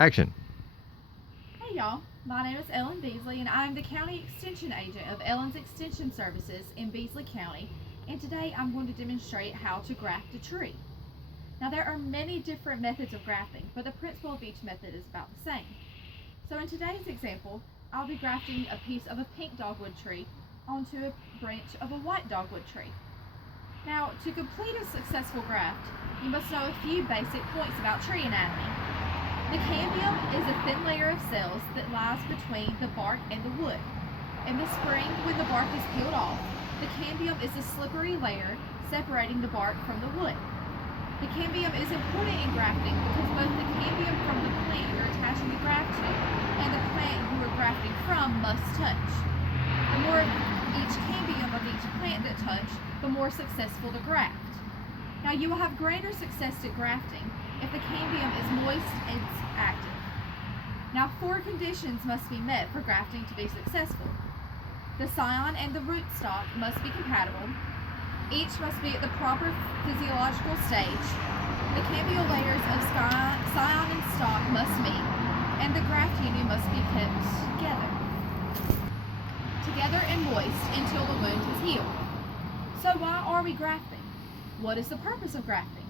Action. Hey y'all, my name is Ellen Beasley and I'm the County Extension Agent of Ellen's Extension Services in Beasley County, and today I'm going to demonstrate how to graft a tree. Now there are many different methods of grafting, but the principle of each method is about the same. So in today's example, I'll be grafting a piece of a pink dogwood tree onto a branch of a white dogwood tree. Now, to complete a successful graft, you must know a few basic points about tree anatomy. The cambium is a thin layer of cells that lies between the bark and the wood. In the spring, when the bark is peeled off, the cambium is a slippery layer separating the bark from the wood. The cambium is important in grafting because both the cambium from the plant you're attaching the graft to and the plant you are grafting from must touch. The more each cambium of each plant that touch, the more successful the graft. Now you will have greater success at grafting if the cambium is moist and active. Now 4 conditions must be met for grafting to be successful. The scion and the rootstock must be compatible. Each must be at the proper physiological stage. The cambial layers of scion and stalk must meet, and the graft union must be kept together and moist until the wound is healed. So why are we grafting? What is the purpose of grafting?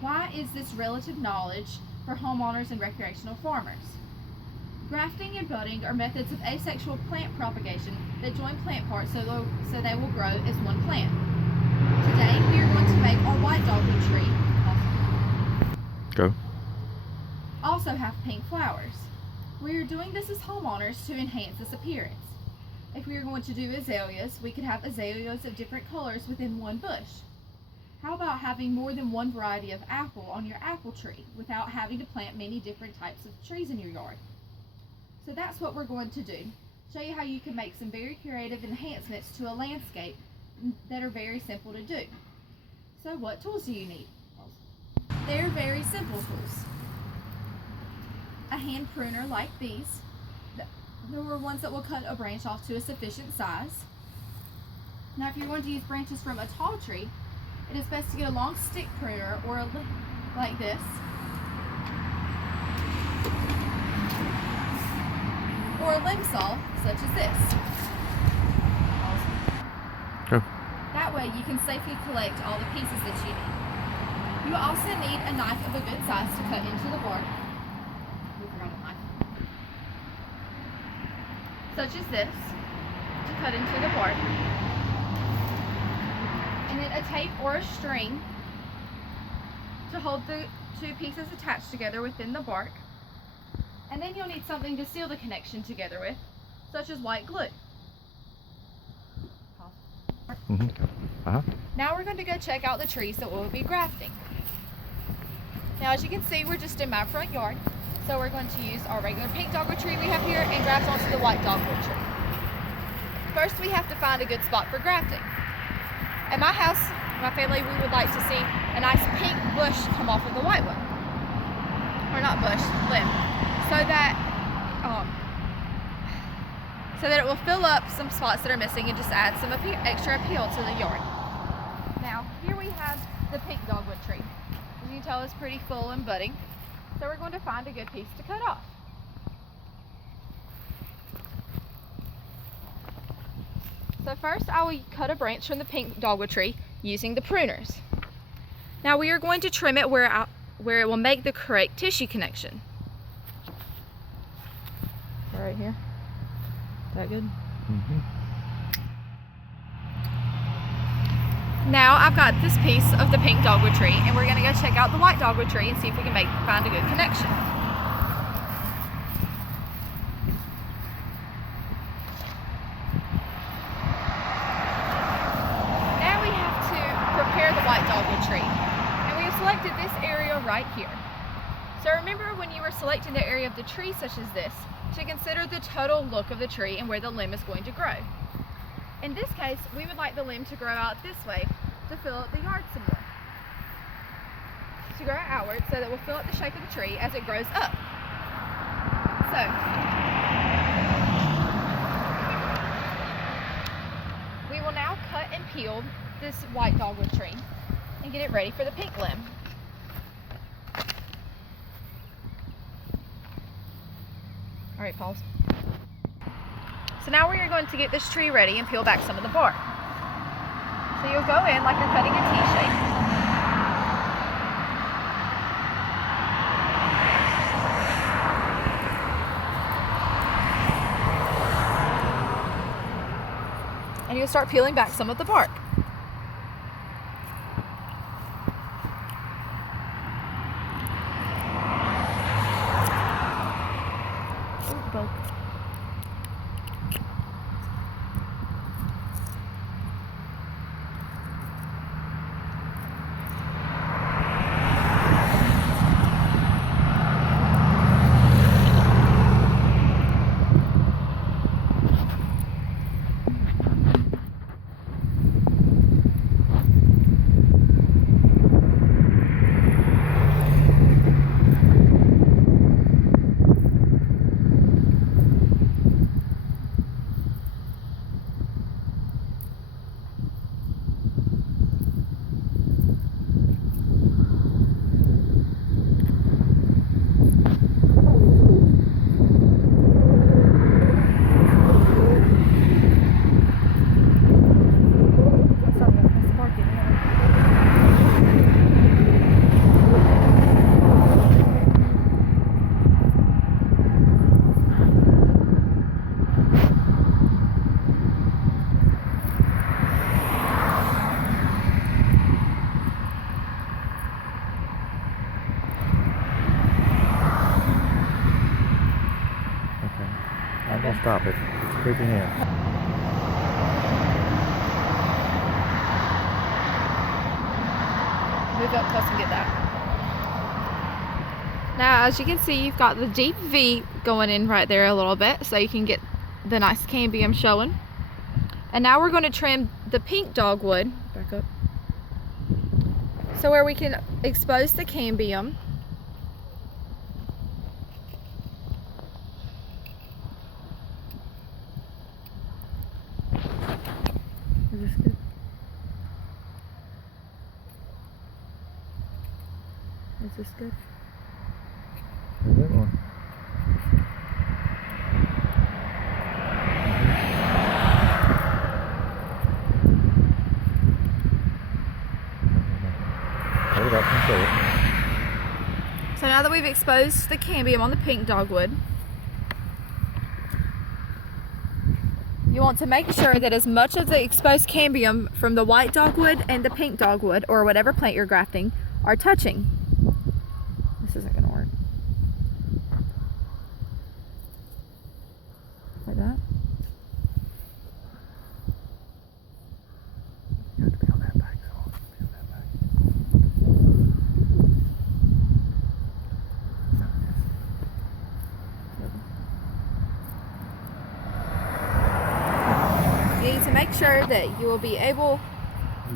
Why is this relative knowledge for homeowners and recreational farmers? Grafting and budding are methods of asexual plant propagation that join plant parts so they will grow as one plant. Today we are going to make our white dogwood tree also have pink flowers. We are doing this as homeowners to enhance its appearance. If we are going to do azaleas, we could have azaleas of different colors within one bush. How about having more than one variety of apple on your apple tree without having to plant many different types of trees in your yard? So that's what we're going to do. Show you how you can make some very creative enhancements to a landscape that are very simple to do. So what tools do you need? They're very simple tools. A hand pruner like these. There are ones that will cut a branch off to a sufficient size. Now if you're going to use branches from a tall tree, it is best to get a long stick pruner or a like this. Or a limb saw, such as this. That way you can safely collect all the pieces that you need. You will also need a knife of a good size to cut into the bark. We forgot a knife. Such as this, to cut into the bark. And then a tape or a string to hold the 2 pieces attached together within the bark. And then you'll need something to seal the connection together with, such as white glue. Now we're going to go check out the trees that we'll be grafting. Now as you can see, we're just in my front yard. So we're going to use our regular pink dogwood tree we have here and graft onto the white dogwood tree. First we have to find a good spot for grafting. At my house, my family, we would like to see a nice pink bush come off of the white one. Or not bush, limb. So that it will fill up some spots that are missing and just add some extra appeal to the yard. Now, here we have the pink dogwood tree. As you can tell, it's pretty full and budding. So we're going to find a good piece to cut off. So first I will cut a branch from the pink dogwood tree using the pruners. Now we are going to trim it where it will make the correct tissue connection. Right here. Is that good? Now I've got this piece of the pink dogwood tree and we're going to go check out the white dogwood tree and see if we can find a good connection. Now we have to prepare the white dogwood tree, and we have selected this area right here. So remember when you were selecting the area of the tree such as this, to consider the total look of the tree and where the limb is going to grow. In this case, we would like the limb to grow out this way to fill up the yard some more. To grow outward so that we'll fill up the shape of the tree as it grows up. So, we will now cut and peel this white dogwood tree and get it ready for the pink limb. Alright, pause. So now we are going to get this tree ready and peel back some of the bark. So you'll go in like you're cutting a T-shape. And you'll start peeling back some of the bark. Ooh, bug. I'm gonna stop it. It's creeping in. Move up close and get that. Now, as you can see, you've got the deep V going in right there a little bit, so you can get the nice cambium showing. And now we're going to trim the pink dogwood. Back up. So where we can expose the cambium. Is this good? Is this good? A bit more. Hold up and show it. So now that we've exposed the cambium on the pink dogwood, you want to make sure that as much of the exposed cambium from the white dogwood and the pink dogwood, or whatever plant you're grafting, are touching. This isn't going to work. Like that. You have to peel that back, so peel that back. You need to make sure that you will be able,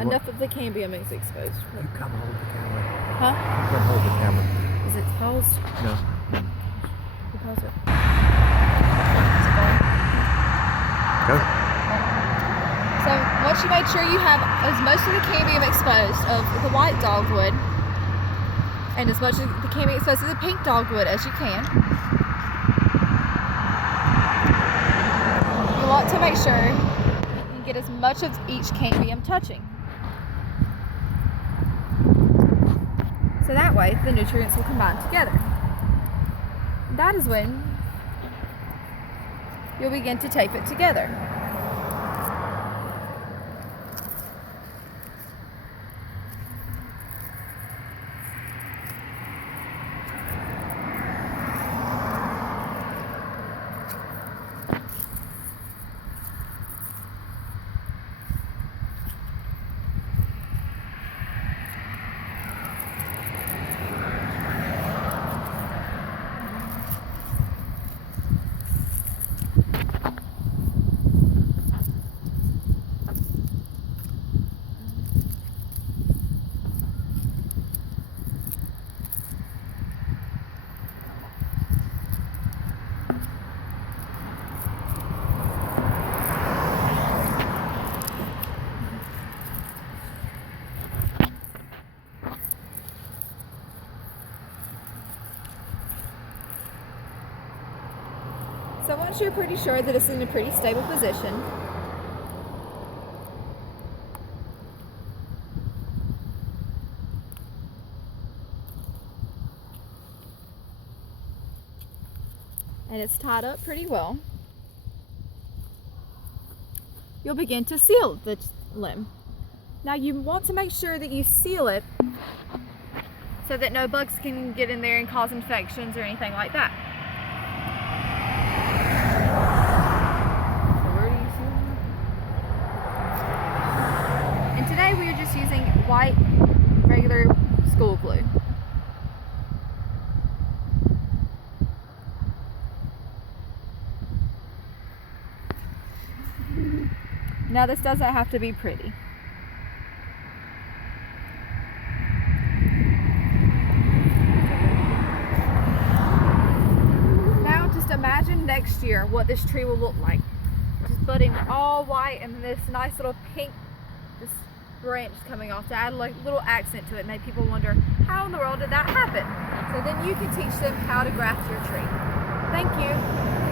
enough of the cambium is exposed. You come hold the camera. Huh? You come hold the camera. Is it paused? No. You pause it. Go. So once you make sure you have as most of the cambium exposed of the white dogwood and as much of the cambium exposed of the pink dogwood as you can, you want to make sure you get as much of each cambium touching. So that way the nutrients will combine together. That is when you'll begin to tape it together. once you're pretty sure that it's in a pretty stable position, and it's tied up pretty well, you'll begin to seal the limb. Now you want to make sure that you seal it so that no bugs can get in there and cause infections or anything like that. So where do you seal it? And today we are just using white regular school glue. Now this doesn't have to be pretty. Now just imagine next year what this tree will look like. Just budding all white and this nice little pink this branch coming off to add like a little accent to it, make people wonder how in the world did that happen. So then you can teach them how to graft your tree. Thank you.